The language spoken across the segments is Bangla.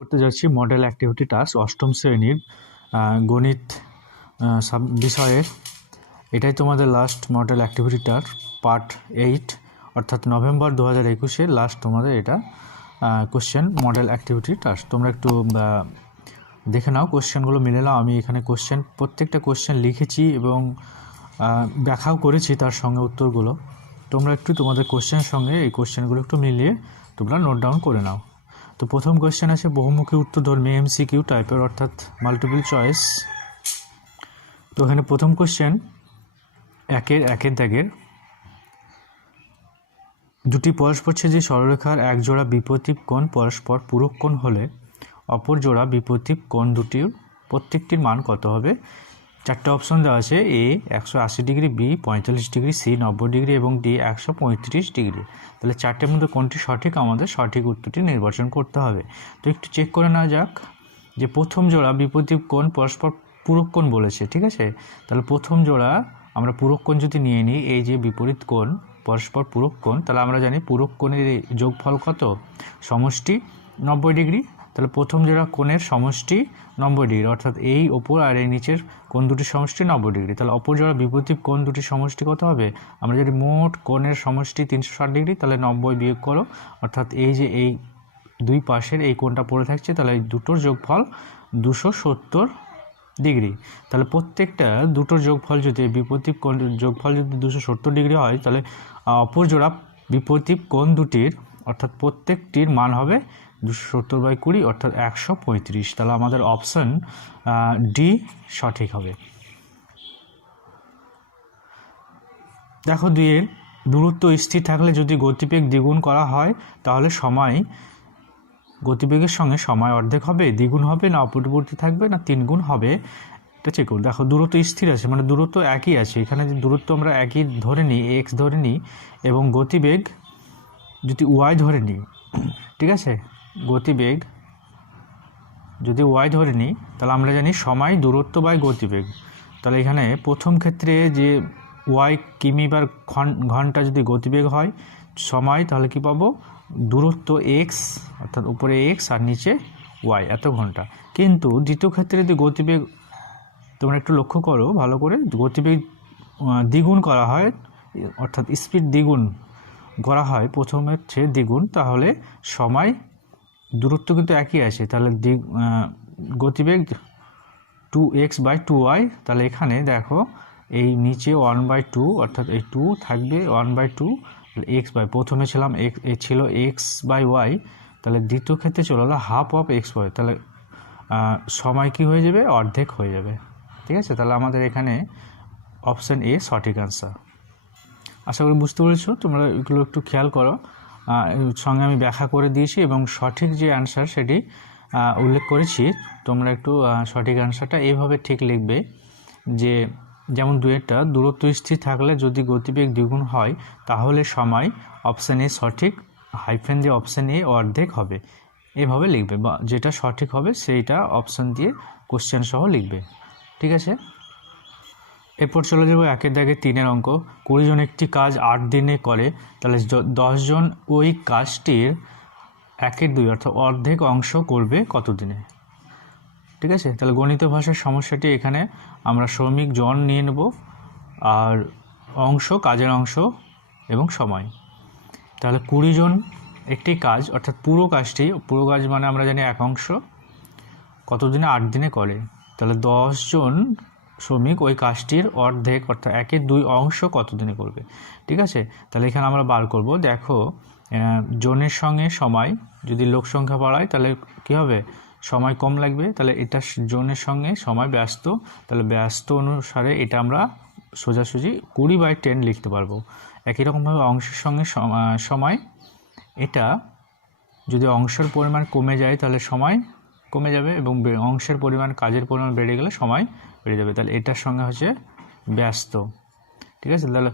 করতে যাচ্ছি মডেল অ্যাক্টিভিটি টাস্ক অষ্টম শ্রেণীর গণিত বিষয়ের। এটাই তোমাদের last model activity task part 8, অর্থাৎ নভেম্বর 2021 লাস্ট তোমাদের এটা কোশ্চেন মডেল অ্যাক্টিভিটি টাস্ক। তোমরা একটু দেখে নাও, কোশ্চেনগুলো মিলে নাও। আমি এখানে প্রত্যেকটা কোশ্চেন লিখেছি এবং ব্যাখ্যাও করেছি তার সঙ্গে উত্তরগুলো। তোমরা একটু তোমাদের কোশ্চেনের সঙ্গে এই কোশ্চেনগুলো একটু মিলিয়ে তোমরা নোট ডাউন করে নাও। তো প্রথম কোশ্চেন আছে বহুমুখী উত্তরধর্মী MCQ টাইপের, অর্থাৎ মাল্টিপল চয়েস। তো এখানে প্রথম কোশ্চেন একের দাগের দুটি পরস্পরছেদী সরলরেখার এক জোড়া বিপরীত কোণ পরস্পর পূরক কোণ হলে অপর জোড়া বিপরীত কোণ দুটির প্রত্যেকটির মান কত হবে? চারটে অপশন দেওয়া আছে: A 180 degree, B 45 degree, C 90 degree এবং D 135 ডিগ্রি। তাহলে চারটের মধ্যে কোনটি সঠিক? আমাদের সঠিক উত্তরটি নির্বাচন করতে হবে। তো একটু চেক করে নেওয়া যাক যে প্রথম জোড়া বিপরীত কোণ পরস্পর পূরক কোণ বলেছে, ঠিক আছে? তাহলে প্রথম জোড়া আমরা পূরক কোণ যদি নিয়ে নিই, এই যে বিপরীত কোণ পরস্পর পূরক কোণ, তাহলে আমরা জানি পূরক কোণের যোগফল কত? সমষ্টি 90 ডিগ্রি। তাহলে প্রথম জোড়া কোণের সমষ্টি 90 ডিগ্রি, অর্থাৎ এই ওপর আর এই নিচের কোণ দুটির সমষ্টি 90 ডিগ্রি। তাহলে অপর জোড়া বিপরীত কোণ দুটির সমষ্টি কত হবে? আমরা যদি মোট কোণের সমষ্টি 360 ডিগ্রি, তাহলে 90 বিয়োগ করো, অর্থাৎ এই যে এই দুই পাশের এই কোণটা পড়ে থাকছে, তাহলে এই দুটোর যোগফল 270 ডিগ্রি। তাহলে প্রত্যেকটা দুটোর যোগফল যদি বিপরীত কোণ যোগফল যদি 270 ডিগ্রি হয়, তাহলে অপর জোড়া বিপরীত কোণ দুটির অর্থাৎ প্রত্যেকটির মান হবে 270/20, অর্থাৎ 135। তাহলে আমাদের অপশন ডি সঠিক হবে। দেখো, দুইয়ের দূরত্ব স্থির থাকলে যদি গতিবেগ দ্বিগুণ করা হয় তাহলে সময় গতিবেগের সঙ্গে সময় অর্ধেক হবে, দ্বিগুণ হবে, না অপরিবর্তী থাকবে, না 3 গুণ হবে? এটা চেক করো। দেখো, দূরত্ব স্থির আছে মানে দূরত্ব একই আছে। এখানে যে দূরত্ব আমরা একই ধরে নিই, x ধরে নিই, এবং গতিবেগ যদি y ধরে নিই, ঠিক আছে? গতিবেগ যদি y ধরে নিই, তাহলে আমরা জানি সময় দূরত্ব বাই গতিবেগ। তাহলে এখানে প্রথম ক্ষেত্রে যে y কিমি/ঘন্টা যদি গতিবেগ হয় সময়, তাহলে কি পাবো? দূরত্ব x, অর্থাৎ উপরে x আর নিচে y, এত ঘন্টা। কিন্তু দ্বিতীয় ক্ষেত্রে যদি গতিবেগ, তোমরা একটু লক্ষ্য করো ভালো করে, গতিবেগ দ্বিগুণ করা হয়, অর্থাৎ স্পিড দ্বিগুণ করা হয় প্রথমের চেয়ে দ্বিগুণ, তাহলে সময় দূরত্ব কিন্তু একই আছে, তাহলে গতিবেগ 2x/2y। তাহলে এখানে দেখো এই নিচে 1/2, অর্থাৎ এই 2 থাকবে 1/2, প্রথমে ছিলাম ছিল x/y, তাহলে দ্বিতীয় ক্ষেত্রে চলে হলো হাফ অফ xy, তাহলে সময় কি হয়ে যাবে? অর্ধেক হয়ে যাবে, ঠিক আছে? তাহলে আমাদের এখানে অপশান এ সঠিক আনসার। আশা করি বুঝতে পেরেছো। তোমরা এগুলো একটু খেয়াল করো, সঙ্গে আমি ব্যাখ্যা করে দিয়েছি এবং সঠিক যে অ্যান্সার সেটি উল্লেখ করেছি। তোমরা একটু সঠিক অ্যান্সারটা এইভাবে ঠিক লিখবে যে, যেমন দুয়েরটা দূরত্ব স্থির থাকলে যদি গতিবেগ দ্বিগুণ হয় তাহলে সময় অপশান এ সঠিক, হাইফেন দিয়ে অপশান এ অর্ধেক হবে, এভাবে লিখবে, বা যেটা সঠিক হবে সেইটা অপশান দিয়ে কোশ্চেন সহ লিখবে, ঠিক আছে? এরপর চলে যাবো একের দাগে 3-এর অঙ্ক। 20 জন একটি কাজ 8 দিনে করে, তাহলে 10 জন ওই কাজটির 1/2 অর্থাৎ অর্ধেক অংশ করবে কত দিনে? ঠিক আছে? তাহলে গণিত ভাষার সমস্যাটি এখানে আমরা শ্রমিক জন নিয়ে নেব, আর অংশ, কাজের অংশ এবং সময়। তাহলে 20 জন একটি কাজ, অর্থাৎ পুরো কাজ মানে আমরা জানি এক অংশ, কত দিনে? 8 দিনে করে। তাহলে 10 জন শ্রমিক ওই কাজটির অর্ধেক অর্থাৎ 1/2 অংশ কত দিনে করবে? ঠিক আছে? তাহলে এখানে আমরা বার করব। দেখো, জনের সঙ্গে সময় যদি লোক সংখ্যা বাড়ায় তাহলে কি হবে? সময় কম লাগবে। তাহলে এটা জনের সঙ্গে সময় ব্যস্ত, তাহলে ব্যস্ত অনুসারে এটা আমরা সোজাসুজি 20/10 লিখতে পারবো। একই রকমভাবে অংশের সঙ্গে সময়, এটা যদি অংশের পরিমাণ কমে যায় তাহলে সময় কমে যাবে, এবং অংশের পরিমাণ, কাজের পরিমাণ বেড়ে গেলে সময় বেড়ে যাবে। তাহলে এটার সঙ্গে হচ্ছে ব্যস্ত, ঠিক আছে? তাহলে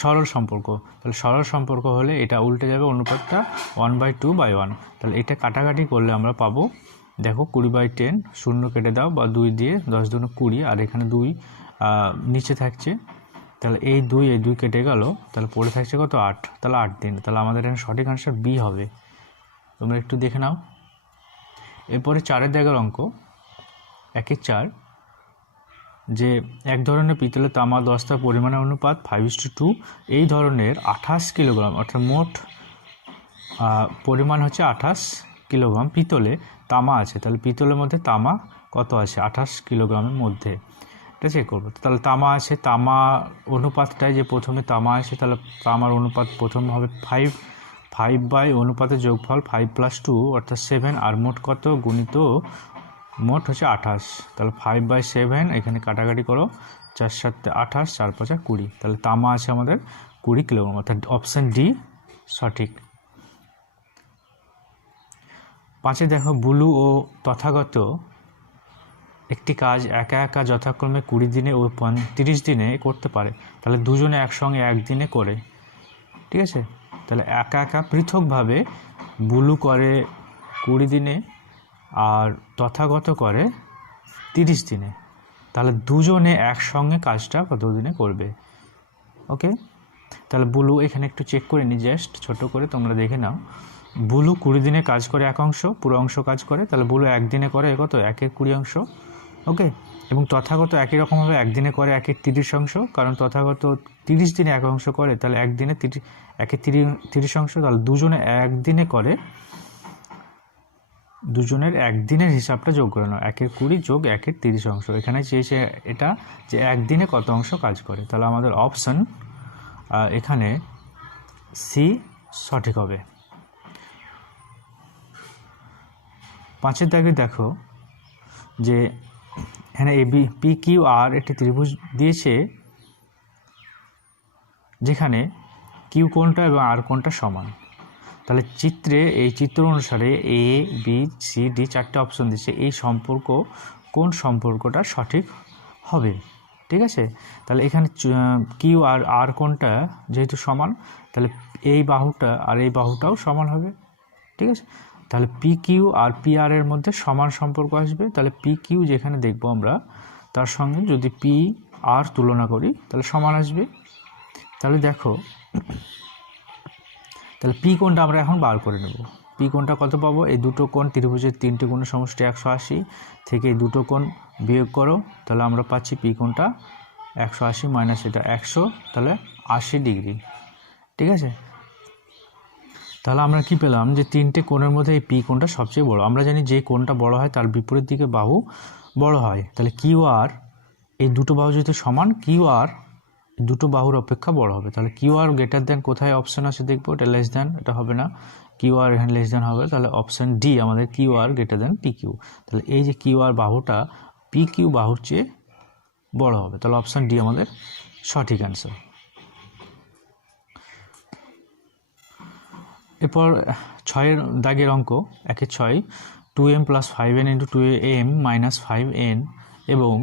সরল সম্পর্ক, তাহলে সরল সম্পর্ক হলে এটা উল্টে যাবে, অনুপাতটা 1/2/1। তাহলে এটা কাটাকাটি করলে আমরা পাবো, দেখো 20/10, শূন্য কেটে দাও বা 2 দিয়ে 10 × 20, আর এখানে 2 নিচে থাকছে, তাহলে এই 2 কেটে গেল, তাহলে পড়ে থাকছে কত? 8। তাহলে 8 দিন। তাহলে আমাদের এখানে সঠিক আনসার বি হবে। তোমরা একটু দেখে নাও। এরপরে 4 দাগের অঙ্ক 1-4, যে এক ধরনের পিতলের তামা দস্তার পরিমাণের অনুপাত 5:2, এই ধরনের 28 কিলোগ্রাম, অর্থাৎ মোট পরিমাণ হচ্ছে 28 কিলোগ্রাম পিতলে তামা আছে। তাহলে পিতলের মধ্যে তামা কত আছে? 28 কিলোগ্রামের মধ্যে। এটা চেক করবো। তাহলে তামা আছে, তামা অনুপাতটাই যে প্রথমে তামা আছে, তাহলে তামার অনুপাত প্রথম হবে 5 বাই অনুপাতের যোগফল 5 + 2 অর্থাৎ 7, আর মোট কত গুণিত মোট হচ্ছে 28। তাহলে 5/7, এখানে কাটাকাটি করো, 4 × 7 = 28, 4 × 5 = 20। তাহলে তামা আছে আমাদের 20 কিলোগ্রাম, অর্থাৎ অপশান ডি সঠিক। 5 দেখো, বুলু ও তথাগত একটি কাজ একা একা যথাক্রমে 20 দিনে ও 30 দিনে করতে পারে। তাহলে দুজনে একসঙ্গে একদিনে করে, ঠিক আছে। তাহলে একা একা পৃথকভাবে বুলু করে 20 দিনে আর তথাগত করে 30 দিনে। তাহলে দুজনে একসঙ্গে কাজটা কত দিনে করবে? ওকে, তাহলে বুলু এখানে একটু চেক করে নিই, জাস্ট ছোট করে তোমরা দেখে নাও। বুলু 20 দিনে কাজ করে এক অংশ, পুরো অংশ কাজ করে, তাহলে বুলু একদিনে করে কত? 1/20 অংশ। ওকে, এবং তথাগত একই রকমভাবে একদিনে করে 1/30 অংশ, কারণ তথাগত 30 দিনে এক অংশ করে, তাহলে একদিনে 1/30 অংশ। তাহলে দুজনে একদিনে করে, দুজনের একদিনের হিসাবটা যোগ করে নাও, 1/20 যোগ 1/30 অংশ। এখানে চেয়েছে এটা যে একদিনে কত অংশ কাজ করে। তাহলে আমাদের অপশান এখানে সি সঠিক হবে। 5 দাগে দেখো যে এখানে PQR একটি ত্রিভুজ দিয়েছে, যেখানে কিউ কোণটা এবং আর কোণটা সমান। তাহলে এই চিত্র অনুসারে A, B, C, D 4টে অপশন দিচ্ছে। এই সম্পর্ক, কোন সম্পর্কটা সঠিক হবে? ঠিক আছে, তাহলে এখানে কিউ আর আর কোণটা যেহেতু সমান, তাহলে এই বাহুটা আর এই বাহুটাও সমান হবে। ঠিক আছে, তাহলে PQ আর PR এর মধ্যে সমান সম্পর্ক আসবে। তাহলে PQ যেখানে দেখবো আমরা, তার সঙ্গে যদি PR তুলনা করি তাহলে সমান আসবে। তাহলে দেখো, তাহলে পি কোণটা আমরা এখন বার করে নেব। পি কোণটা কত পাবো? এই দুটো কোণ, ত্রিভুজের 3টে কোণের সমষ্টি 180 থেকে এই দুটো কোণ বিয়োগ করো, তাহলে আমরা পাচ্ছি পি কোণটা 180 মাইনাস এটা 100, তাহলে 80 ডিগ্রি। ঠিক আছে, তাহলে আমরা কি পেলাম? যে 3টে কোণের মধ্যে এই পি কোণটা সবচেয়ে বড়। আমরা জানি যে কোণটা বড় হয় তার বিপরীত দিকে বাহু বড় হয়। তাহলে কিউ আর, এই দুটো বাহু যেহেতু সমান, কিউ আর দুটো বাহুর অপেক্ষা বড় হবে। তাহলে কিউ আর গ্রেটার দেন কোথায় অপশন আছে দেখবো, এটা লেস দেন, এটা হবে না, কিউ আর এখানে লেস দেন হবে। তাহলে অপশন ডি আমাদের Q R greater than P Q. তাহলে এই যে কিউ আর বাহুটা পি কিউ বাহুর চেয়ে বড় হবে। তাহলে অপশন ডি আমাদের সঠিক অ্যান্সার। এরপর 6 দাগের অঙ্ক 1/6, 2m + 5n × 2m - 5n এবং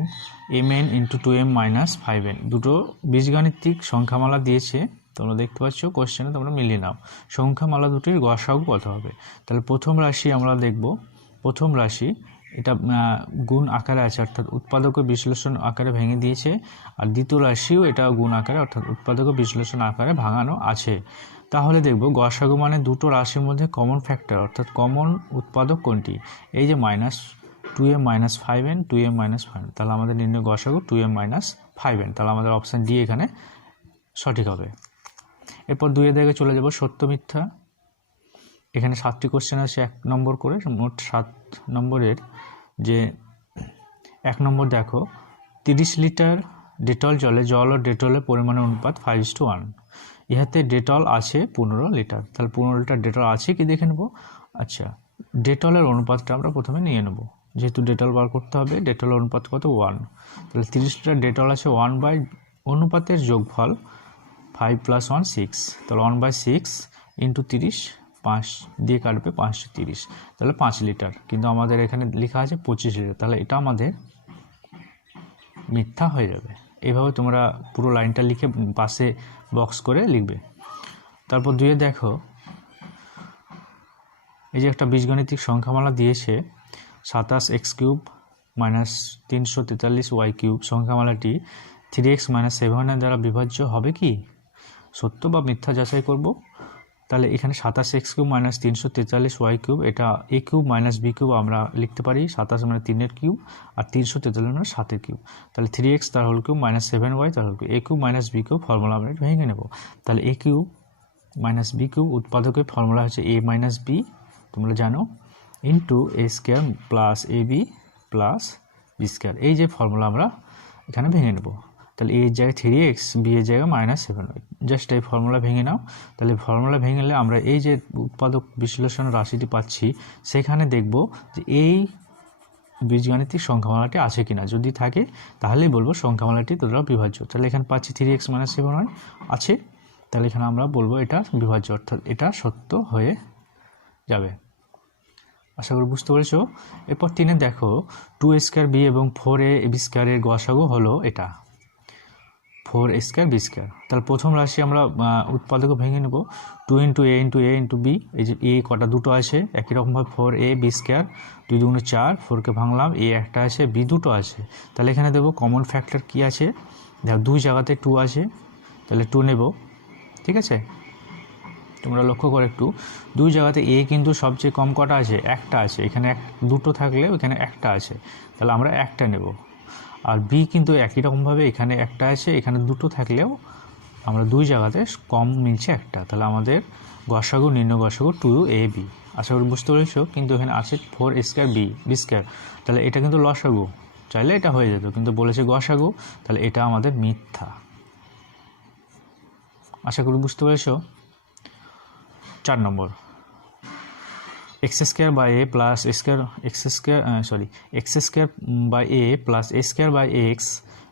mn × 2m - 5n দুটো বীজগাণিতিক সংখ্যামালা দিয়েছে। তোমরা দেখতে পাচ্ছ কোশ্চেনে, তোমরা মিলিয়ে নাও। সংখ্যামালা দুটির গসাগু কত হবে? তাহলে প্রথম রাশি আমরা দেখব। প্রথম রাশি এটা গুণ আকারে আছে, অর্থাৎ উৎপাদক বিশ্লেষণ আকারে ভেঙে দিয়েছে। আর দ্বিতীয় রাশিও এটা গুণ আকারে, অর্থাৎ উৎপাদক বিশ্লেষণ আকারে ভাঙানো আছে। তাহলে দেখব গসাগু মানে দুটো রাশির মধ্যে কমন ফ্যাক্টর, অর্থাৎ কমন উৎপাদক কোনটি? এই যে -2m - 5n, 2m - 5n, তাহলে আমাদের নির্ণয় গসাগু 2m - 5n। তাহলে আমাদের অপশান ডি এখানে সঠিক হবে। এরপর 2 দাগে চলে যাব, সত্য মিথ্যা। এখানে 7টি কোশ্চেন আছে 1 নম্বর করে, মোট 7 নম্বরের। যে 1 নম্বর দেখো, 30 লিটার ডেটল জলে জল ও ডেটলের পরিমাণের অনুপাত 5:1। ইহাতে ডেটল আছে 15 লিটার। তাহলে 15 লিটার ডেটল আছে কি দেখে নেব। আচ্ছা, ডেটলের অনুপাতটা আমরা প্রথমে নিয়ে নেব, যেহেতু ডেটল বার করতে হবে। ডেটলের অনুপাত কত? 1। তাহলে 30 লিটার ডেটল আছে, 1 অনুপাতের যোগফল 5 + 1 6, তাহলে 1/6 × 30, 5 দিয়ে কাটবে 530, তাহলে 5 লিটার। কিন্তু আমাদের এখানে লেখা আছে 25 লিটার, তাহলে এটা আমাদের মিথ্যা হয়ে যাবে। এইভাবে তোমরা পুরো লাইনটা লিখে পাশে বক্স করে লিখবে। তারপর 2 দেখো, এই যে একটা বীজগণিতিক সংখ্যামালা দিয়েছে, 27x³ - 343y³ সংখ্যামালাটি 3x - 7 দ্বারা বিভাজ্য হবে কি? সত্য বা মিথ্যা যাচাই করব। তাহলে এখানে 27x³ মাইনাস 343y³ এটা a³ মাইনাস b³ আমরা লিখতে পারি। 27 মানে 3-এর কিউব আর 343 মানে 7-এর কিউব। তাহলে 3x তার হোল কিউব মাইনাস 7y তার whole cube. a³ minus b³ formula আমরা ভেঙে নেব। তাহলে a³ মাইনাস b³ উৎপাদকের ফর্মুলা হচ্ছে a মাইনাস b, তোমরা জানো, into a² plus ab plus b²। এই যে ফর্মুলা আমরা এখানে ভেঙে নেব। তাহলে a এর জায়গায় 3x, b এর জায়গায় মাইনাস 7y, জাস্ট এই ফর্মুলা ভেঙে নাও। তাহলে ফর্মুলা ভেঙে নিলে আমরা এই যে উৎপাদক বিশ্লেষণ রাশিটি পাচ্ছি সেখানে দেখব যে এই বীজগাণিতিক সংখ্যামালাটি আছে কিনা। যদি থাকে তাহলেই বলবো সংখ্যামালাটি তোমরা বিভাজ্য। তাহলে এখানে পাচ্ছি 3x মাইনাস 7y আছে, তাহলে এখানে আমরা বলবো এটা বিভাজ্য, অর্থাৎ এটা সত্য হয়ে যাবে। আশা করি বুঝতে পেরেছো। এরপর 3 দেখো 2a² b এবং 4ab² এর গসাগু হলো এটা 4a² b²। তাহলে প্রথম রাশি আমরা উৎপাদক ভেঙে নেব। 2 × a × a × b, এই যে a কটা দুটো আছে, একই রকমভাবে 4ab², 2 × 4, 4কে ভাঙলাম, a একটা আছে, b দুটো আছে। তাহলে এখানে দেবো কমন ফ্যাক্টর কি আছে, দেখো 2 জায়গাতে 2 আছে, তাহলে 2 নেব, ঠিক আছে। তোমরা লক্ষ্য করে একটু, 2 জায়গাতে a কিন্তু সবচেয়ে কম কটা আছে, একটা আছে, এখানে দুটো থাকলে ওইখানে একটা আছে, তাহলে আমরা একটা নেব। আর b কিন্তু একই রকমভাবে এখানে একটা আছে, এখানে দুটো থাকলেও আমরা 2 জায়গাতে কম মিলছে একটা, তাহলে আমাদের গসাগু নির্ণয় গসাগু 2ab। আশা করি বুঝতে পেরেছো। কিন্তু এখানে আছে 4a² b², তাহলে এটা কিন্তু লসাগু, চাইলে এটা হয়ে যেত, কিন্তু বলেছে গসাগু, তাহলে এটা আমাদের মিথ্যা। আশা করি বুঝতে পেরেছো। 4 নম্বর, x² by a plus x² by a plus a² by x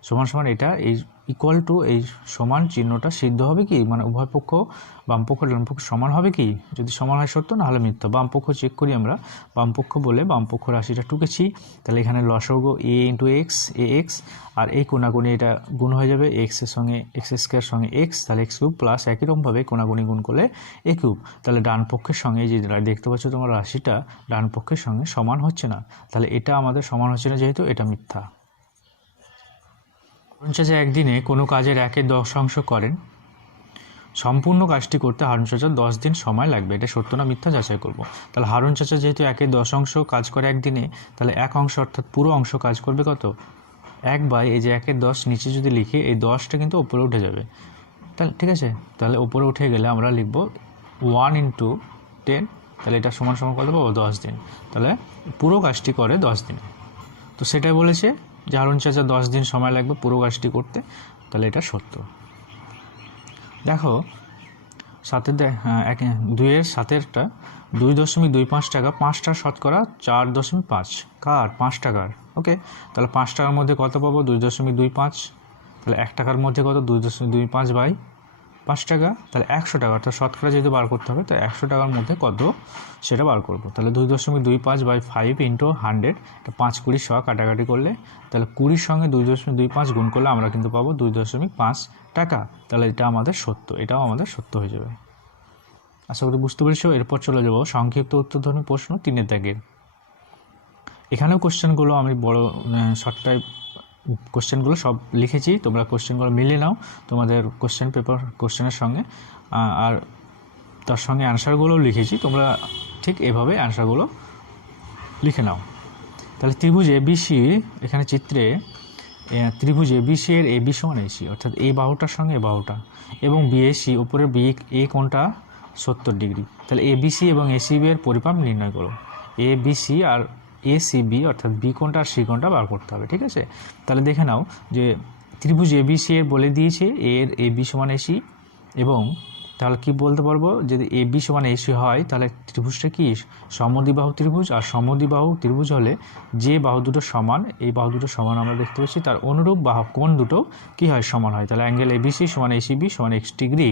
সমান সমান এটা এই ইকুয়াল টু এই সমান চিহ্নটা সিদ্ধ হবে কি, মানে উভয় পক্ষ বামপক্ষ ডানপক্ষ সমান হবে কি, যদি সমান হয় সত্য, না হলে মিথ্যা। বামপক্ষ চেক করি আমরা, বামপক্ষ বলে বামপক্ষ রাশিটা টুকেছি, তাহলে এখানে লসাগু a × x ax, আর এই কোণাগুণি এটা গুণ হয়ে যাবে x এর সঙ্গে x² সঙ্গে x, তাহলে x³ প্লাস একই রকমভাবে কোণাগুণি গুণ করলে a³। তাহলে ডান পক্ষের সঙ্গে যে দেখতে পাচ্ছ তোমার রাশিটা ডান পক্ষের সঙ্গে সমান হচ্ছে না, তাহলে এটা আমাদের সমান হচ্ছে না, যেহেতু এটা মিথ্যা। হারুন চাচা একদিনে কোনো কাজের 1/10 করেন, সম্পূর্ণ কাজটি করতে হারুন চাচার 10 দিন সময় লাগবে, এটা সত্য না মিথ্যা যাচাই করব। তাহলে হারুন চাচা যেহেতু 1/10 কাজ করে একদিনে, তাহলে 1 অংশ অর্থাৎ পুরো অংশ কাজ করবে কত, 1 এই যে 1/10 নিচে যদি লিখি, এই 10টা কিন্তু ওপরে উঠে যাবে, তাহলে ঠিক আছে। তাহলে ওপরে উঠে গেলে আমরা লিখব 1 × 10, তাহলে এটা সমান সমান কত পাবো, 10 দিন। তাহলে পুরো কাজটি করে 10 দিনে, তো সেটাই বলেছে যে হারুন চাচা 10 দিন সময় লাগবে পুরো কাজটি করতে, তাহলে এটা সত্য। দেখো 2/7টা 2.25 টাকা, 5টা শতকরা 4.5, কার 5 টাকার, ওকে। তাহলে 5 টাকার মধ্যে কত পাবো, 2.25, তাহলে 1 টাকার মধ্যে কত, 2.25 বাই 5 টাকা, তাহলে 100 টাকা, অর্থাৎ শতকরা যেহেতু বার করতে হবে, তো 100 টাকার মধ্যে কত সেটা বার করবো। তাহলে 2.25 বাই 5 × 100, এটা 5 20 100 কাটাকাটি করলে, তাহলে 20 সঙ্গে 2.25 গুণ করলে আমরা কিন্তু পাবো 2.5 টাকা, তাহলে এটা আমাদের সত্য, এটাও আমাদের সত্য হয়ে যাবে। আশা করি বুঝতে পেরেছো। এরপর চলে যাবো সংক্ষিপ্ত উত্তরধর্মী প্রশ্ন 3 দাগের। এখানেও কোশ্চেনগুলো আমি বড় শর্টটায় কোশ্চেনগুলো সব লিখেছি, তোমরা কোশ্চেনগুলো মিলিয়ে নাও তোমাদের কোশ্চেন পেপার কোশ্চেনের সঙ্গে, আর তার সঙ্গে অ্যান্সারগুলোও লিখেছি, তোমরা ঠিক এভাবে অ্যান্সারগুলো লিখে নাও। তাহলে ত্রিভুজ ABC, এখানে চিত্রে ত্রিভুজ ABC এর AB সমান AC, অর্থাৎ এই বাহুটার সঙ্গে এই বাহুটা, এবং BAC উপরের A কোণটা 70 ডিগ্রি। তাহলে ABC এবং ACB এর পরিমাপ নির্ণয় করো। ABC আর ACB অর্থাৎ B কোণটা আর C কোণটা বার করতে হবে, ঠিক আছে। তাহলে দেখে নাও যে ত্রিভুজ ABC এর বলে দিয়েছে এর AB সমান AC, এবং তাহলে কি বলতে পারবো, যদি AB সমান AC হয় তাহলে ত্রিভুজটা কি সমদ্বিবাহু ত্রিভুজ, আর সমদ্বিবাহু ত্রিভুজ হলে যে বাহু দুটো সমান, এই বাহু দুটো সমান আমরা দেখতে পাচ্ছি, তার অনুরূপ বাহু কোণ দুটো কি হয়, সমান হয়। তাহলে অ্যাঙ্গেল ABC সমান ACB সমান x ডিগ্রি।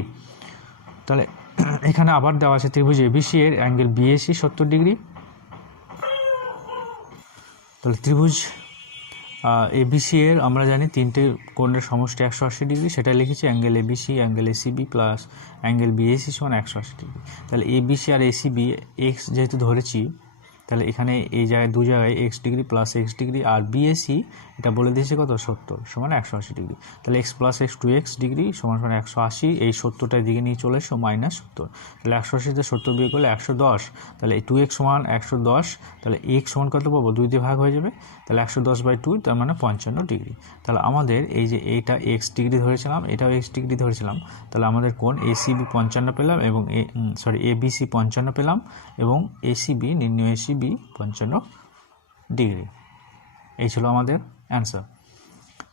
তাহলে এখানে আবার দেওয়া আছে ত্রিভুজ ABC এর অ্যাঙ্গেল BAC 70 ডিগ্রি। তাহলে ত্রিভুজ ABC এর আমরা জানি 3টে কোণের সমষ্টি 180 ডিগ্রি, সেটা লিখেছি angle ABC angle ACB plus angle BAC সমান 180 ডিগ্রি। তাহলে ABC আর ACB x যেহেতু ধরেছি, তাহলে এখানে এই জায়গায় দু জায়গায় x degree plus x degree, আর বিএসি এটা বলে দিয়েছে কত 70 সমান 180 ডিগ্রি। তাহলে x plus x 2x degree সমান সমান 180, এই 70টার দিকে নিয়ে চলে এসো মাইনাস 70, তাহলে 180 70 বিয়োগ করলে 110, তাহলে 2x সমান 110, তাহলে x সমান কত পাবো 2 দিয়ে ভাগ হয়ে যাবে, তাহলে 110/2 তার মানে 55 ডিগ্রি। তাহলে আমাদের এই যে এইটা এক্স ডিগ্রি ধরেছিলাম, এটাও এক্স ডিগ্রি ধরেছিলাম, তাহলে আমাদের কোণ এসিবি 55 পেলাম এবং এবিসি 55 পেলাম এবং এসিবি নির্ণয় এসিবি 55 ডিগ্রি। এই ছিল আমাদের অ্যান্সার।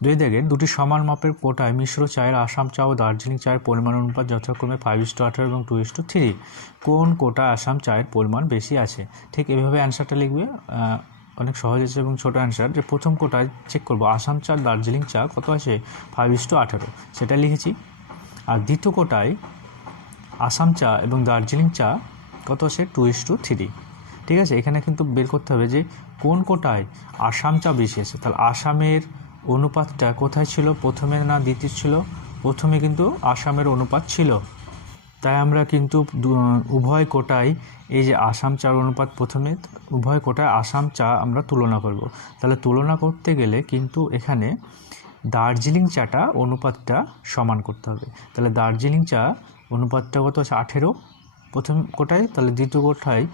দুই দাগের দুটি সমান মাপের কোটায় মিশ্র চায়ের আসাম চা ও দার্জিলিং চায়ের পরিমাণ অনুপাত যথাক্রমে 5:18 এবং 2:3। কোন কোটায় আসাম চায়ের পরিমাণ বেশি আছে? ঠিক এভাবে অ্যান্সারটা লিখবে, অনেক সহজ আছে এবং ছোটো অ্যান্সার। যে প্রথম কোটায় চেক করবো আসাম চা দার্জিলিং চা কত আছে 5:18, সেটা লিখেছি। আর দ্বিতীয় কোটায় আসাম চা এবং দার্জিলিং চা কত আছে 2:3। ঠিক আছে, এখানে কিন্তু বের করতে হবে যে কোন কোটায় আসাম চা বেশি আছে। তাহলে আসামের অনুপাতটা কোথায় ছিল, প্রথমে না দ্বিতীয় ছিল? প্রথমে কিন্তু আসামের অনুপাত ছিল, তাই আমরা কিন্তু উভয় কোটায় এই যে আসাম চার অনুপাত প্রথমে, উভয় কোটায় আসাম চা আমরা তুলনা করব। তাহলে তুলনা করতে গেলে কিন্তু এখানে দার্জিলিং চাটা অনুপাতটা সমান করতে হবে। তাহলে দার্জিলিং চা অনুপাতটা কত আছে 18 প্রথম কোটায়, তাহলে দ্বিতীয় কোটায়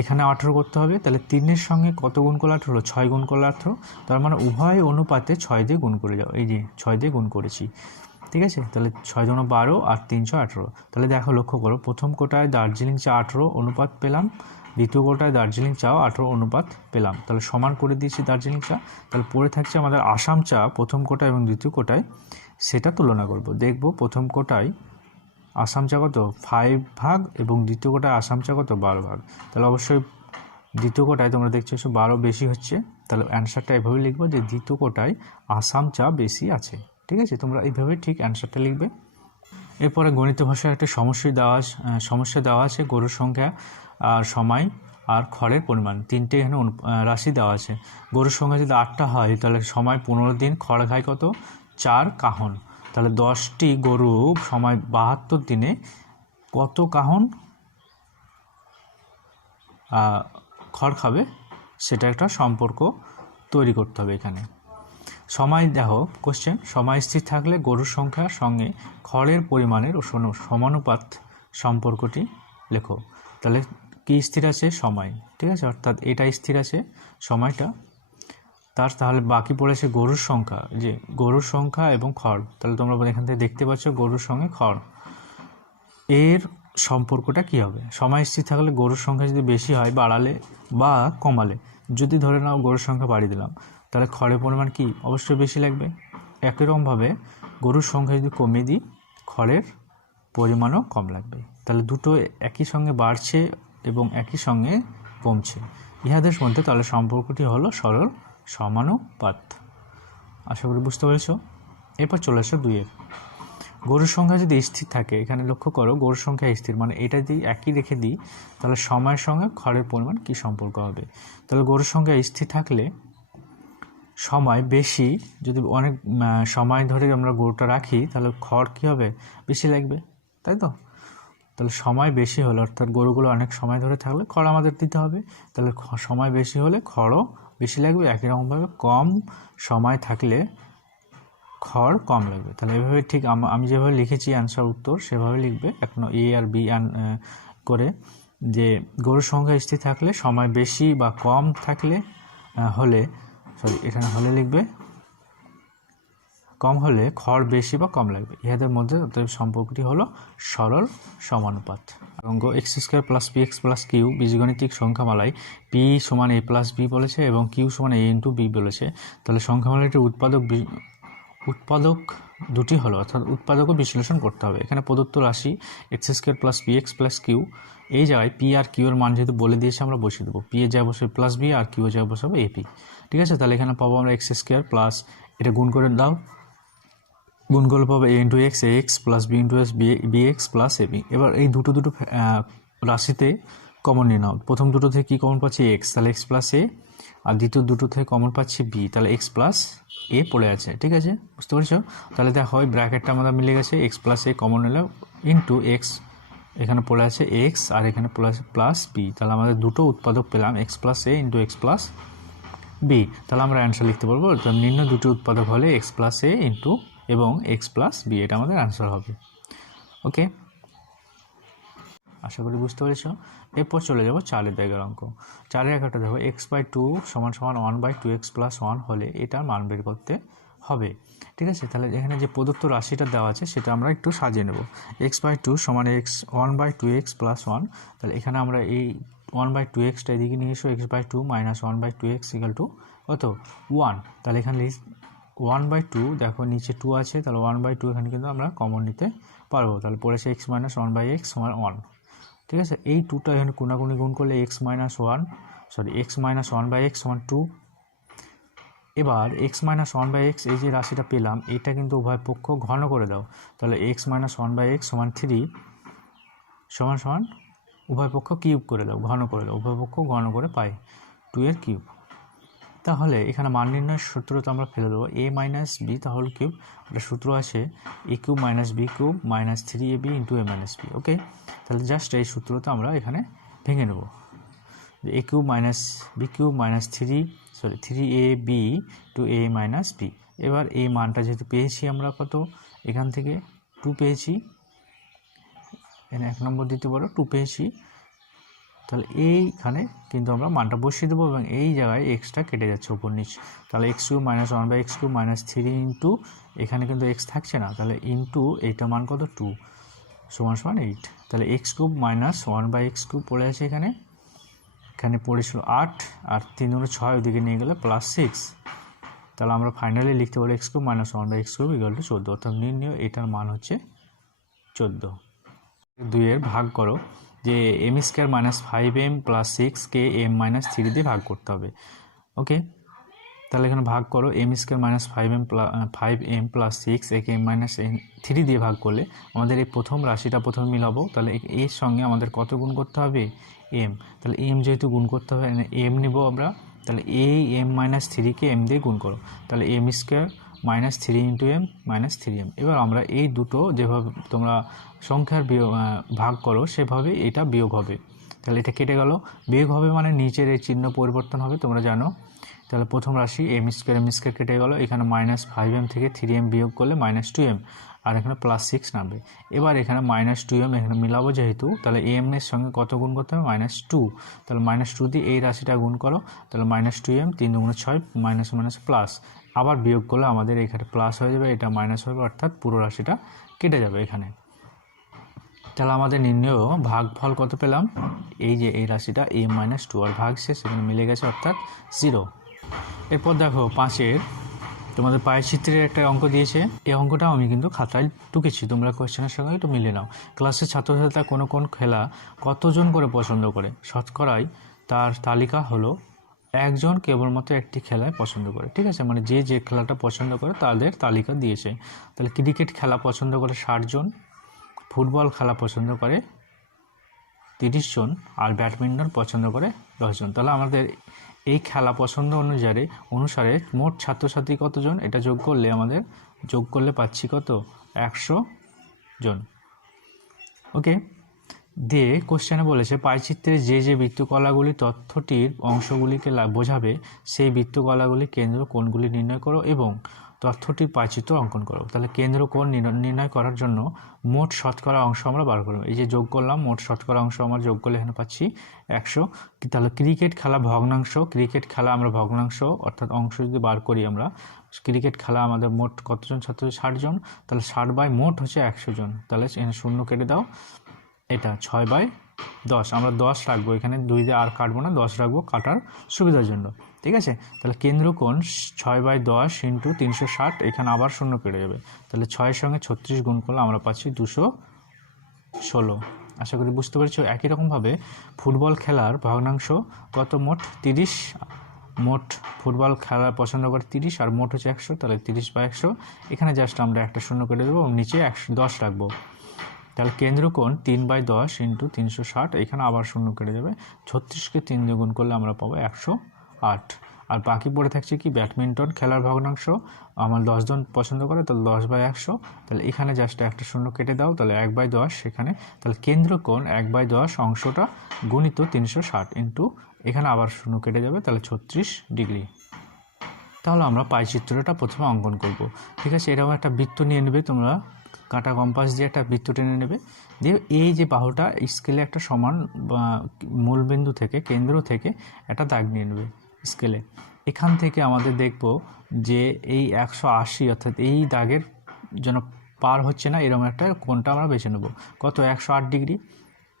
এখানে 18 করতে হবে। তাহলে 3-এর সঙ্গে কত গুণ করলে 18, 6 গুণ করলে 18, তার মানে উভয় অনুপাতে 6 দিয়ে গুণ করে যাও। এই যে 6 দিয়ে গুণ করেছি, ঠিক আছে। তাহলে 6 × 12 আর 318। তাহলে দেখো লক্ষ্য করো, প্রথম কোটায় দার্জিলিং চা 18 অনুপাত পেলাম, দ্বিতীয় কোটায় দার্জিলিং চাও 18 অনুপাত পেলাম। তাহলে সমান করে দিয়েছি দার্জিলিং চা। তাহলে পড়ে থাকছে আমাদের আসাম চা প্রথম কোটায় এবং দ্বিতীয় কোটায়, সেটা তুলনা করব। দেখব প্রথম কোটায় আসাম চা কত 5 ভাগ এবং দ্বিতীয় কোটায় আসাম চা কত 12 ভাগ। তাহলে অবশ্যই দ্বিতীয় কোটায় তোমরা দেখছো 12 বেশি হচ্ছে। তাহলে অ্যান্সারটা এভাবে লিখবো যে দ্বিতীয় কোটায় আসাম চা বেশি আছে। ঠিক আছে, তোমরা এইভাবে ঠিক অ্যান্সারটা লিখবে। এরপরে গণিত ভাষায় একটা সমস্যা দেওয়া আছে গরুর সংখ্যা আর সময় আর খড়ের পরিমাণ, তিনটে এখানে রাশি দেওয়া আছে। গরুর সংখ্যা যদি 8টা হয় তাহলে সময় 15 দিন, খড় খায় কত 4 কাহন। তাহলে 10টি গরু সময় 72 দিনে কত কাহন খড় খাবে, সেটা একটা সম্পর্ক তৈরি করতে হবে। এখানে সময় দেখো কোশ্চেন, সময় স্থির থাকলে গরুর সংখ্যার সঙ্গে খড়ের পরিমাণের সমানুপাত সম্পর্কটি লেখো। তাহলে কি স্থির আছে সময়, ঠিক আছে, অর্থাৎ এটা স্থির আছে সময়টা। তাহলে বাকি পড়েছে গরুর সংখ্যা, যে গরুর সংখ্যা এবং খড়। তাহলে তোমরা এখান থেকে দেখতে পাচ্ছ গরুর সঙ্গে খড় এর সম্পর্কটা কি হবে। সময় স্থির থাকলে গরুর সংখ্যা যদি বেশি হয় বাড়ালে বা কমালে, যদি ধরে নাও গরুর সংখ্যা বাড়িয়ে দিলাম, তাহলে খড়ের পরিমাণ কি অবশ্যই বেশি লাগবে। একই রকমভাবে গরুর সংখ্যা যদি কমিয়ে দিই খড়ের পরিমাণও কম লাগবে। তাহলে দুটো একই সঙ্গে বাড়ছে এবং একই সঙ্গে কমছে ইহাদের মধ্যে, তাহলে সম্পর্কটি হলো সরল সমানুপাত। আশা করি বুঝতে পেরেছ। এরপর চলে আসো 2-এর। গরুর সংখ্যা যদি স্থির থাকে, এখানে লক্ষ্য করো গরুর সংখ্যা স্থির, মানে এটা যদি একই রেখে দিই তাহলে সময়ের সঙ্গে খড়ের পরিমাণ কি সম্পর্ক হবে। তাহলে গরুর সংখ্যা স্থির থাকলে সময় বেশি, যদি অনেক সময় ধরে আমরা গরুটা রাখি তাহলে খড় কী হবে বেশি লাগবে, তাই তো। তাহলে সময় বেশি হলে, অর্থাৎ গরুগুলো অনেক সময় ধরে থাকলে খড় আমাদের দিতে হবে। তাহলে সময় বেশি হলে খড়ও বেশি লাগবে। একই রকমভাবে কম সময় থাকলে খড় কম লাগবে। তাহলে এভাবে ঠিক আমি যেভাবে লিখেছি অ্যান্সার উত্তর সেভাবে লিখবে, এখন এ আর বি করে, যে গরুর সংখ্যা স্থির থাকলে সময় বেশি বা কম থাকলে এখানে হলে লিখবে, কম হলে খড় বেশি বা কম লাগবে। ইহাদের মধ্যে সম্পর্কটি হলো সরল সমানুপাত। অঙ্ক x² + px + q বীজগণিতিক সংখ্যামালায় p = a + b বলেছে এবং q = a × b বলেছে। তাহলে সংখ্যামালাটির উৎপাদক দুটি হলো, অর্থাৎ উৎপাদকও বিশ্লেষণ করতে হবে। এখানে প্রদত্ত রাশি x² + px + q, এই জায়গায় p আর q এর মান যেহেতু বলে দিয়েছে আমরা বসিয়ে দেবো। p এর জায়গায় বসে +b আর q এর জায়গায় বসাবো ap। ঠিক আছে, তাহলে এখানে পাবো আমরা x² প্লাস, এটা গুণ করে দাও, গুণ করলে পাবো a × x ax + b × s bx + ab। এবার এই দুটো রাশিতে কমন নিয়ে নাও। প্রথম দুটো থেকে কী কমন পাচ্ছি x, তাহলে x + a, আর দ্বিতীয় দুটো থেকে কমন পাচ্ছি b, তাহলে x + a পড়ে আছে। ঠিক আছে, বুঝতে পারছো। তাহলে দেখো ওই ব্র্যাকেটটা আমাদের মিলে গেছে, x + a কমন নিলে ইন্টু x এখানে পড়ে আছে এক্স আর এখানে প্লাস বি, তাহলে আমাদের দুটো উৎপাদক পেলাম এক্স প্লাস এ ইন্টু এক্স প্লাস বি। তাহলে আমরা অ্যান্সার লিখতে পারবো নিম্ন দুটি উৎপাদক হলে এক্স প্লাস এ ইন্টু এবং এক্স প্লাস বি, এটা আমাদের অ্যান্সার হবে। ওকে, আশা করি বুঝতে পেরেছ। এরপর চলে যাব 4 দাগের অঙ্ক। 4 একটা দেখো x/2 = 1/2x + 1 হলে এটার মান বের করতে হবে। ঠিক আছে, তাহলে এখানে যে প্রদত্ত রাশিটা দেওয়া আছে সেটা আমরা একটু সাজিয়ে নেব। x/2 = 1/2x + 1, তাহলে এখানে আমরা এই 1/2xটা এদিকে নিয়ে এসো, x/2 - 1/2x = কত 1। তাহলে এখানে 1/2, দেখো নিচে 2 আছে, তাহলে 1/2 এখানে কিন্তু আমরা কমন নিতে পারবো। তাহলে পড়েছে x - 1/x = 1। ঠিক আছে, এই 2টা এখানে কোনাকুনি গুণ করলে x - 1/x = 2। এবার x - 1/x এই যে রাশিটা পেলাম এটা কিন্তু উভয় পক্ষ ঘন করে দাও, তাহলে x - 1/x = 3 সমান উভয় পক্ষ কিউব করে দাও, ঘন করে দাও, উভয় পক্ষ ঘন করে পাই 2 এর কিউব। তাহলে এখানে মান নির্ণয়ের সূত্র তো আমরা ফেলে দেবো a - b তাহলে কিউব, একটা সূত্র আছে a³ - b³ - 3ab × a - b। ওকে, তাহলে জাস্ট এই সূত্রটা আমরা এখানে ভেঙে নেব, a³ - b³ - 3ab × a - b। এবার এই মানটা যেহেতু পেয়েছি আমরা কত, এখান থেকে 2 পেয়েছি, এখানে 1 নম্বর দিতে পারো 2 পেয়েছি, তাহলে এইখানে কিন্তু আমরা মানটা বসিয়ে দেবো এবং এই জায়গায় এক্সটা কেটে যাচ্ছে উপর নিচ, তাহলে x³ - 1/x³ - 3 ইন্টু এখানে কিন্তু এক্স থাকছে না, তাহলে ইন্টু এইটা মান কত 2 = 8। তাহলে x³ - 1/x³ পড়ে আছে এখানে পড়েছিল 8 আর 3 × 6 ওইদিকে নিয়ে গেলে +6। তাহলে আমরা ফাইনালি লিখতে পারি x³ - 1/x³ = 14, অর্থাৎ নির্ণয় এটার মান হচ্ছে 14। 2 এর ভাগ করো, যে m² - 5m + 6কে m - 3 দিয়ে ভাগ করতে হবে। ওকে, তাহলে এখানে ভাগ করো m² - 5m + 6 একে m - 3 দিয়ে ভাগ করলে আমাদের এই প্রথম রাশিটা প্রথমে মিলাবো, তাহলে এর সঙ্গে আমাদের কত গুণ করতে হবে m, তাহলে m যেহেতু গুণ করতে হবে m নিব আমরা, তাহলে এই m - 3কে m দিয়ে গুণ করো, তাহলে m² - 3 × m - 3m। এবার আমরা এই দুটো যেভাবে তোমরা সংখ্যার ভাগ করো সেভাবে এটা বিয়োগ হবে, তাহলে এটা কেটে গেল, বিয়োগ হবে মানে নিচের এই চিহ্ন পরিবর্তন হবে তোমরা জানো। তাহলে প্রথম রাশি m² কেটে গেল, এখানে -5m থেকে 3m বিয়োগ করলে -2m আর এখানে +6 নামবে। এবার এখানে -2m এখানে মিলাবো যেহেতু, তাহলে m এর সঙ্গে কত গুণ করতে হবে -2, তাহলে -2 দিয়ে এই রাশিটা গুণ করো, তাহলে -2m 3 × 6 প্লাস, আবার বিয়োগ করলে আমাদের এখানে প্লাস হয়ে যাবে, এটা মাইনাস হবে, অর্থাৎ পুরো রাশিটা কেটে যাবে এখানে। তাহলে আমাদের নির্ণয় ভাগফল কত পেলাম, এই যে এই রাশিটা m - 2 আর ভাগ শেষ এখানে মিলে গেছে অর্থাৎ 0। এরপর দেখো 5-এর তোমাদের পায়চিত্রের একটা অঙ্ক দিয়েছে, এই অঙ্কটাও আমি কিন্তু খাতায় টুকেছি, তোমরা কোয়েশ্চেনের সঙ্গে একটু মিলে নাও। ক্লাসের ছাত্রছাত্রীরা কোন খেলা কতজন করে পছন্দ করে, শতকরায় তার তালিকা হলো একজন কেবলমাত্র একটি খেলায় পছন্দ করে। ঠিক আছে, মানে যে খেলাটা পছন্দ করে তাদের তালিকা দিয়েছে। তাহলে ক্রিকেট খেলা পছন্দ করে 60 জন, ফুটবল খেলা পছন্দ করে 30 জন আর ব্যাডমিন্টন পছন্দ করে 10 জন। তাহলে আমাদের এই খেলা পছন্দ অনুসারে মোট ছাত্রছাত্রী কতজন, এটা যোগ করলে পাচ্ছি কত 100 জন। ওকে, দিয়ে কোশ্চেনে বলেছে পাইচিত্রে যে বৃত্তকলাগুলি তথ্যটির অংশগুলিকে বোঝাবে সেই বৃত্তকলাগুলির কেন্দ্র কোণগুলি নির্ণয় করো এবং তথ্যটির পাইচিত্র অঙ্কন করো। তাহলে কেন্দ্র কোণ নির্ণয় করার জন্য মোট শতকরা অংশ আমরা বার করব, এই যে যোগ করলাম মোট শতকরা অংশ আমরা যোগ করলে এখানে পাচ্ছি 100। তাহলে ক্রিকেট খেলা আমরা ভগ্নাংশ অর্থাৎ অংশ যদি বার করি আমরা, ক্রিকেট খেলা আমাদের মোট কতজন ছাত্র 60 জন, তাহলে 60 / মোট হচ্ছে 100 জন, তাহলে এখানে 0 কেটে দাও, এটা 6/10 আমরা 10 রাখবো, এখানে 2 দিয়ে আর কাটবো না, 10 রাখবো কাটার সুবিধার জন্য। ঠিক আছে, তাহলে কেন্দ্র কোণ 6/10 × 360, এখানে আবার 0 কেটে যাবে, তাহলে 6-এর সঙ্গে 36 গুণ করলে আমরা পাচ্ছি 216। আশা করি বুঝতে পেরেছো। একই রকমভাবে ফুটবল খেলার ভগ্নাংশ কত, মোট 30, মোট ফুটবল খেলা পছন্দ করে 30 আর মোট হচ্ছে 100, তাহলে 30/100, এখানে জাস্ট আমরা একটা 0 কেটে দেবো এবং নিচে 10 রাখবো, তাহলে কেন্দ্র কোণ 3/10 × 360, এখানে আবার 0 কেটে যাবে, 36কে 3 দিয়ে গুণ করলে আমরা পাবো 108। আর বাকি পড়ে থাকছে কি ব্যাডমিন্টন খেলার ভগ্নাংশ, আমার 10 জন পছন্দ করে, তাহলে 10/100, তাহলে এখানে জাস্ট একটা শূন্য কেটে দাও, তাহলে 1/10 এখানে, তাহলে কেন্দ্রকোণ 1/10 অংশটা গুণিত 360 ইন্টু এখানে আবার শূন্য কেটে যাবে, তাহলে 36 ডিগ্রি। তাহলে আমরা পাই চিত্রটা প্রথমে অঙ্কন করব। ঠিক আছে, এরকম একটা বৃত্ত নিয়ে নেবে তোমরা, কাঁটা কম্পাস দিয়ে একটা বৃত্ত টেনে নেবে, দিয়ে এই যে বাহুটা স্কেলে একটা সমান মূলবিন্দু থেকে কেন্দ্র থেকে একটা দাগ নিয়ে নেবে স্কেলে। এখান থেকে আমাদের দেখব যে এই 180 অর্থাৎ এই দাগের যেন পার হচ্ছে না এরকম একটা কোণটা আমরা বেছে নেব। কত? 108 ডিগ্রি।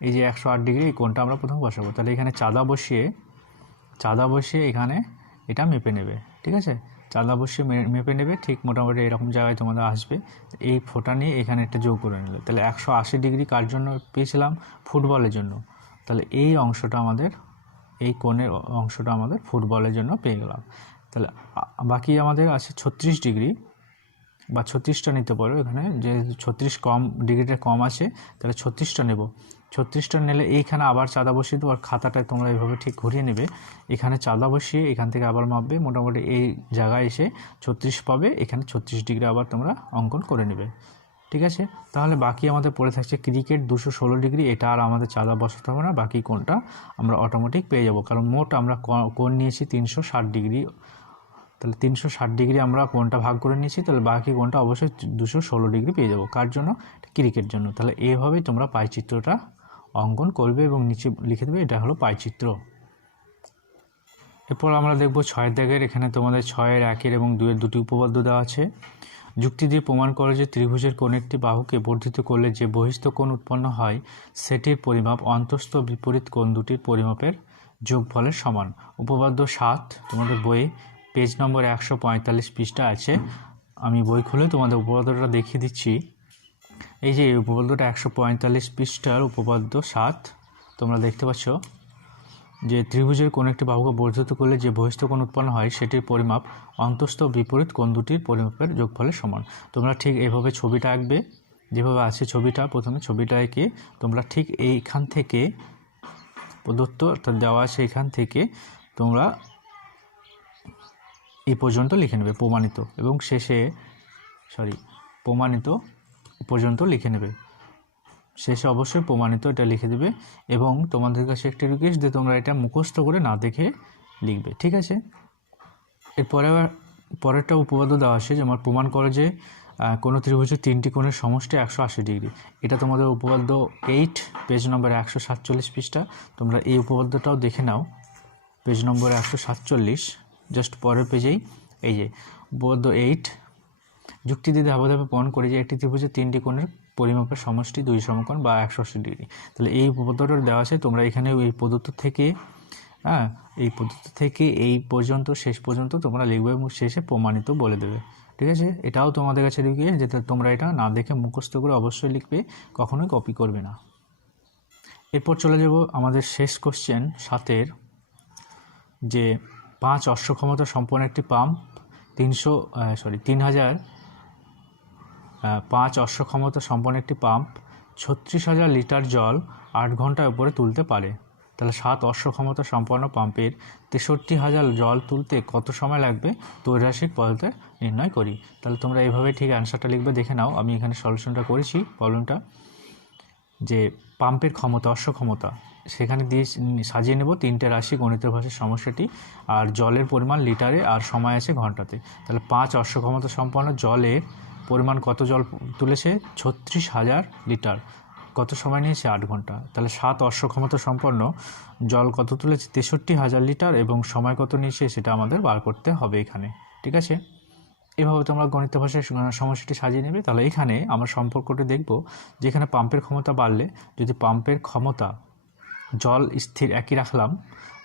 এই যে 108 ডিগ্রি এই কোণটা আমরা প্রথম বসাবো। তাহলে এখানে চাঁদা বসিয়ে এখানে এটা মেপে নেবে। ঠিক আছে, চাঁদা বসিয়ে মেপে নেবে, ঠিক মোটামুটি এরকম জায়গায় তোমাদের আসবে। এই ফোঁটা নিয়ে এখানে একটা যোগ করে নিলে, তাহলে 180 ডিগ্রি কার জন্য পেয়েছিলাম? ফুটবলের জন্য। তাহলে এই অংশটা আমাদের, এই কোণের অংশটা আমাদের ফুটবলের জন্য পেয়ে গেলাম। তাহলে বাকি আমাদের আছে 36 ডিগ্রি বা 36টা নিতে পারো, এখানে যে 36 কম ডিগ্রিটা কম আছে, তাহলে 36টা নেব। 36টা নিলে এইখানে আবার চাঁদা বসিয়ে দেবো, আর খাতাটা তোমরা এইভাবে ঠিক ঘুরিয়ে নেবে, এখানে চাঁদা বসিয়ে এখান থেকে আবার মাপবে, মোটামুটি এই জায়গায় এসে 36 পাবে, এখানে 36 ডিগ্রি আবার তোমরা অঙ্কন করে নেবে। ঠিক আছে, তাহলে বাকি আমাদের পড়ে থাকছে ক্রিকেট 216 ডিগ্রি, এটা আর আমাদের চাঁদা বসাতে হবে না, বাকি কোণটা আমরা অটোমেটিক পেয়ে যাব, কারণ মোট আমরা কোণ নিয়েছি 360 ডিগ্রি। তাহলে 360 ডিগ্রি আমরা কোণটা ভাগ করে নিয়েছি, তাহলে বাকি কোণটা অবশ্যই 216 ডিগ্রি পেয়ে যাব। কার জন্য? ক্রিকেট জন্য। তাহলে এইভাবেই তোমরা পাই চিত্রটা অঙ্কন করবে এবং নিচে লিখে দেবে এটা হলো পাই চিত্র। এরপর আমরা দেখব 6 দাগের। এখানে তোমাদের 6-এর 1-এর এবং 2-এর দুটি উপপাদ্য দেওয়া আছে। যুক্তি দিয়ে প্রমাণ করে যে ত্রিভুজের কোণ একটি বাহুকে বর্ধিত করলে যে বহিস্থ কোণ উৎপন্ন হয় সেটির পরিমাপ অন্তস্থ বিপরীত কোণ দুটির পরিমাপের যোগফলের সমান। উপপাদ্য 7 তোমাদের বইয়ে পেজ নম্বর 145 পৃষ্ঠা আছে। আমি বই খুলে তোমাদের উপপাদ্যটা দেখিয়ে দিচ্ছি। এই যে উপপাদ্যটা 145 পৃষ্ঠার উপপাদ্য 7 তোমরা দেখতে পাচ্ছ যে ত্রিভুজের কোণ একটি বাহুকে বর্ধিত করলে যে বহিস্থ কোণ উৎপন্ন হয় সেটির পরিমাপ অন্তস্থ বিপরীত কোণ দুটির পরিমাপের যোগফলের সমান। তোমরা ঠিক এইভাবে ছবিটা আঁকবে, যেভাবে আছে ছবিটা, প্রথমে ছবিটা এঁকে তোমরা ঠিক এইখান থেকে প্রদত্ত অর্থাৎ দেওয়া আছে এখান থেকে তোমরা এই পর্যন্ত লিখে নেবে প্রমাণিত, এবং শেষে প্রমাণিত পর্যন্ত লিখে নেবে, শেষে অবশ্যই প্রমাণিত এটা লিখে দেবে। এবং তোমাদের কাছে একটি রিকোয়েস্ট যে তোমরা এটা মুখস্থ করে না দেখে লিখবে। ঠিক আছে, এরপরে পরেরটা উপপাদ্য দেওয়া আছে, যেমন প্রমাণ করে যে কোনো ত্রিভুজের 3টি কোণের সমষ্টি 180 ডিগ্রি। এটা তোমাদের উপপাদ্য 8 পেজ নম্বর 147 পৃষ্ঠা। তোমরা এই উপপাদ্যটাও দেখে নাও, পেজ নম্বর 147, জাস্ট পরের পেজেই। এই যে উপপাদ্য 8, যুক্তি দিয়ে ধাপে ধাপে প্রমাণ করে যে একটি ত্রিভুজের 3টি কোণের পরিমাপের সমষ্টি 2 সমকোণ বা 180 ডিগ্রি। তাহলে এই উপপাদ্যটা দেওয়া আছে, তোমরা এখানে এই পদ্ধতি থেকে এই পর্যন্ত শেষ পর্যন্ত তোমরা লিখবে এবং শেষে প্রমাণিত বলে দেবে। ঠিক আছে, এটাও তোমাদের কাছে রিকোয়েস্ট যেটা তোমরা এটা না দেখে মুখস্থ করে অবশ্যই লিখবে, কখনোই কপি করবে না। এরপর চলে যাব আমাদের শেষ কোশ্চেন 7-এর, যে 5 অশ্ব ক্ষমতা সম্পন্ন একটি পাম্প 5 অশ্ব ক্ষমতা সম্পন্ন একটি পাম্প 36,000 লিটার জল 8 ঘন্টার উপরে তুলতে পারে। তাহলে 7 অশ্ব ক্ষমতা সম্পন্ন পাম্পের 63,000 জল তুলতে কত সময় লাগবে ত্রৈরাশিক পদ্ধতিতে নির্ণয় করি। তাহলে তোমরা এইভাবে ঠিক অ্যান্সারটা লিখবে, দেখে নাও। আমি এখানে সলিউশনটা করেছি প্রবলেমটা, যে পাম্পের ক্ষমতা অশ্ব ক্ষমতা সেখানে দিয়ে সাজিয়ে নেব 3টে রাশি গণিতের ভাষায় সমস্যাটি, আর জলের পরিমাণ লিটারে আর সময় আছে ঘন্টাতে। তাহলে 5 অশ্ব ক্ষমতা সম্পন্ন জলের পরিমাণ কত জল তুলেছে? 36,000 লিটার। কত সময় নিয়েছে? 8 ঘন্টা। তাহলে 7 অশ্ব ক্ষমতা সম্পন্ন জল কত তুলেছে? 63,000 লিটার, এবং সময় কত নিয়েছে সেটা আমাদের বার করতে হবে এখানে। ঠিক আছে, এভাবে তোমরা গণিত ভাষায় সমস্যাটি সাজিয়ে নেবে। তাহলে এখানে আমরা সম্পর্কটি দেখব, যেখানে পাম্পের ক্ষমতা বাড়লে, যদি পাম্পের ক্ষমতা জল স্থির একই রাখলাম,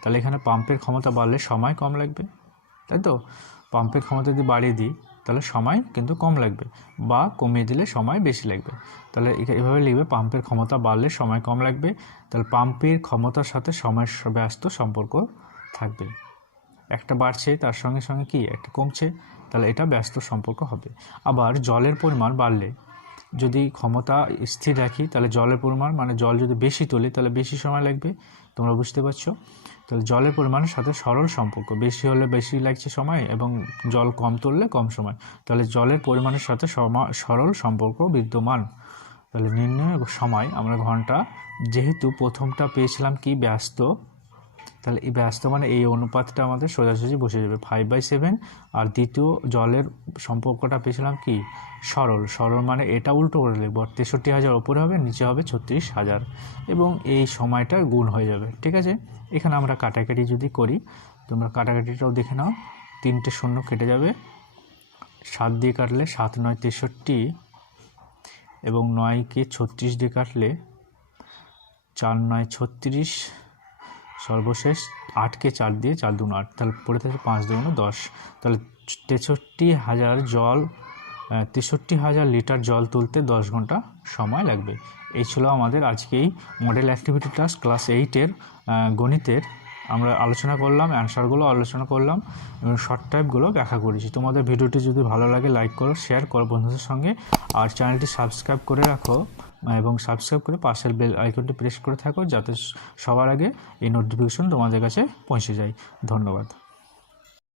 তাহলে এখানে পাম্পের ক্ষমতা বাড়লে সময় কম লাগবে, তাই তো? পাম্পের ক্ষমতা যদি বাড়িয়ে দিই তাহলে সময় কিন্তু কম লাগবে, বা কমিয়ে দিলে সময় বেশি লাগবে। তাহলে এভাবে লিখবে, পাম্পের ক্ষমতা বাড়লে সময় কম লাগবে। তাহলে পাম্পের ক্ষমতার সাথে সময়ের ব্যস্ত সম্পর্ক থাকবে, একটা বাড়ছে তার সঙ্গে সঙ্গে কি একটা কমছে, তাহলে এটা ব্যস্ত সম্পর্ক হবে। আবার জলের পরিমাণ বাড়লে, যদি ক্ষমতা স্থির রাখি তাহলে জলের পরিমাণ মানে জল যদি বেশি তুলি তাহলে বেশি সময় লাগবে, তোমরা বুঝতে পারছো। তাহলে জলের পরিমাণের সাথে সরল সম্পর্ক, বেশি হলে বেশি লাগছে সময় এবং জল কম তুললে কম সময়, তাহলে জলের পরিমাণের সাথে সরল সম্পর্ক বিদ্যমান। তাহলে নির্ণয় সময় আমরা ঘন্টা, যেহেতু প্রথমটা পেয়েছিলাম কি ব্যস্ত, তাহলে এই ব্যস্ত মানে এই অনুপাতটা আমাদের সোজাসুজি বসে যাবে 5/7, আর দ্বিতীয় জলের সম্পর্কটা পেয়েছিলাম কি সরল, সরল মানে এটা উল্টো করে লিখব, 63,000 ওপরে হবে, নিচে হবে 36,000 এবং এই সময়টা গুণ হয়ে যাবে। ঠিক আছে, এখানে আমরা কাটাকাটি যদি করি, তোমরা কাটাকাটিটাও দেখে নাও, 3টে শূন্য কেটে যাবে, 7 দিয়ে কাটলে 7 9 63 এবং 9কে 36 দিয়ে কাটলে 4 9 36, সর্বশেষ 8কে 4 দিয়ে 4 2 8, তাহলে পড়ে থাকে 5 2 10, তাহলে 63,000 লিটার জল তুলতে 10 ঘন্টা সময় লাগবে। এই ছিল আমাদের আজকেই মডেল অ্যাক্টিভিটি টাস্ক ক্লাস 8-এর গণিতের। আমরা আলোচনা করলাম, অ্যান্সারগুলো আলোচনা করলাম এবং শর্ট টাইপগুলো ব্যাখ্যা করেছি। তোমাদের ভিডিওটি যদি ভালো লাগে লাইক করো, শেয়ার করো বন্ধুদের সঙ্গে, আর চ্যানেলটি সাবস্ক্রাইব করে রাখো এবং সাবস্ক্রাইব করে পাশের বেল আইকনটি প্রেস করে থাকো যাতে সবার আগে এই নোটিফিকেশন তোমাদের কাছে পৌঁছে যায়। ধন্যবাদ।